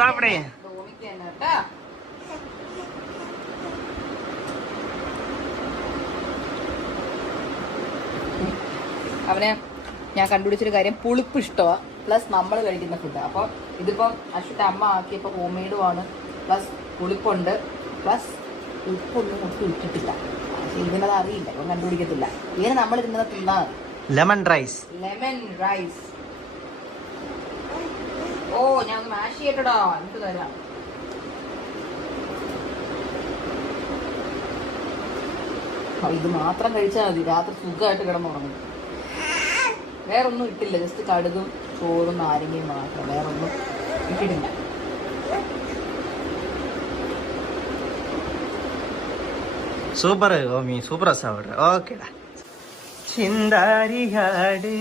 സാപ്പിടേ. അവന് ഞാൻ കണ്ടുപിടിച്ചൊരു കാര്യം, പുളിപ്പ് ഇഷ്ടമാണ്, പ്ലസ് നമ്മൾ കഴിക്കുന്ന ഫുഡാണ്. അപ്പോൾ ഇതിപ്പം അശ്വത്തെ അമ്മ ആക്കിയപ്പോൾ ഹോം മെയ്ഡുമാണ്, പ്ലസ് പുളിപ്പുണ്ട്, പ്ലസ് ഉപ്പൊന്നും ഒട്ടും ഇട്ടിട്ടില്ല. പക്ഷെ ഇതിനത് അറിയില്ല, അപ്പം കണ്ടുപിടിക്കത്തില്ല. ഇങ്ങനെ നമ്മൾ ഇതിനെ തിന്നാൽ ലെമൺ റൈസ്. ഓ ഞാൻ ഒന്ന് മാഷ് ചെയ്യട്ടടാ, എന്നിട്ട് തരാം. ഇത് മാത്രം കഴിച്ചാൽ മതി, രാത്രി സുഖമായിട്ട് കിടന്നുറങ്ങും. വേറൊന്നും ഇട്ടില്ല, ജസ്റ്റ് കടുകും ചോറും നാരങ്ങയും മാത്രം, വേറൊന്നും ഇട്ടിട്ടില്ല. സൂപ്പർ ഓമി, സൂപ്പർ സാപ്പിടുற. ഓക്കേടാ. ചിന്താരിയാട്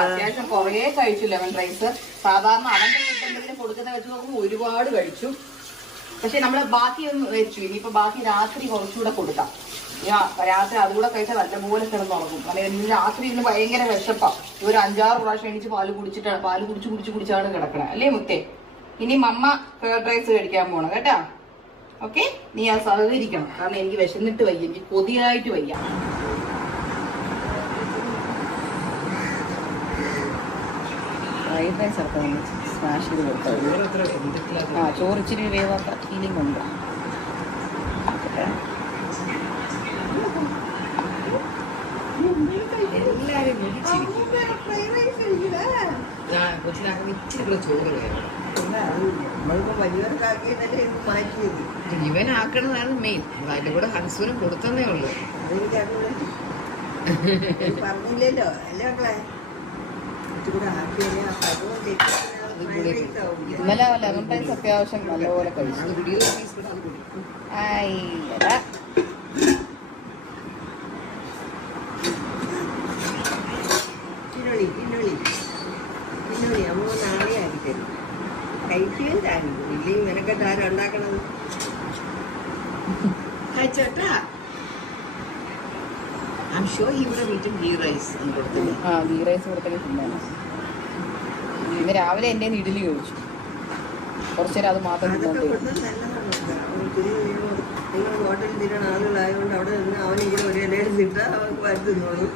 അത്യാവശ്യം കുറേ കഴിച്ചു ലെമൺ റൈസ്. സാധാരണ അവന്റെ വീട്ടിൽ കൊടുക്കുന്ന വെച്ച് നോക്കുമ്പോൾ ഒരുപാട് കഴിച്ചു. പക്ഷെ നമ്മള് ബാക്കി ഒന്ന് വെച്ചു, ഇനിയിപ്പോ ബാക്കി രാത്രി കുറച്ചുകൂടെ കൊടുക്കാം. രാത്രി അതുകൂടെ കഴിച്ചാൽ നല്ലപോലെ കിടന്നുറങ്ങും. കാരണം രാത്രി ഇന്ന് ഭയങ്കര വിശപ്പാ. ഒരു 5-6 പ്രാവശ്യം എണീച്ച് പാല് കുടിച്ചാണ് കിടക്കണേ, അല്ലേ മുത്തേ? ഇനി മമ്മ ഫ്രൈഡ് റൈസ് കഴിക്കാൻ പോണം കേട്ടാ. ഓക്കെ, നീ ആ സഹകരിക്കണം, കാരണം എനിക്ക് വിശന്നിട്ട് വയ്യ, എനിക്ക് കൊതിയായിട്ട് വയ്യ. ഫ്രൈഡ് റൈസ് ഒക്കെ സ്മാഷ് ചെയ്ത് കൊടുത്താൽ ചോറ് ഇച്ചിരി വേവാത്ത ഫീലിംഗ് ഉണ്ട്. എല്ലാരും കൊച്ചിനാണെങ്കിൽ ഇച്ചിരി കൂടെ ചോറ് വേണം. ഇവനാക്കണതാണ് മെയിൻ. അതിന്റെ കൂടെ ഹൻസൂനും കൊടുത്തതേ ഉള്ളൂ. പറഞ്ഞില്ലല്ലോ അല്ലേ മക്കളെ? ഇന്നലെ ലെമൺ റൈസ് അത്യാവശ്യം നല്ലപോലെ കഴിച്ചു. അമ്മ നാളെ ആയിരിക്കും കഴിക്കുകയും താനും ഇല്ലെങ്കിൽ നിനക്കെട്ട് ആരും ഉണ്ടാക്കണത്. ചേട്ടാ I'm sure he would have eaten ghee rice and കൊടുത്തില്ലേ? ഗീ റൈസ് കൊടുത്തൊക്കെ തിന്നാണ്. ഇന്ന് രാവിലെ എൻ്റെ ഇഡ്ഡലി കഴിച്ചു. കുറച്ചു നേരം അത് മാത്രം നിങ്ങൾ ഹോട്ടലിൽ തിരണ ആളുകളായതുകൊണ്ട് അവിടെ നിന്ന് അവനും കൂടെ ഒരു ഇലയിൽ തിട്ടാ അവർക്ക് വരുത്തുന്നോളൂ.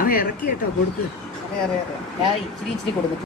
അവൻ ഇറക്കി കേട്ടോ കൊടുക്ക്. ഞാൻ ഇച്ചിരി കൊടുക്കും.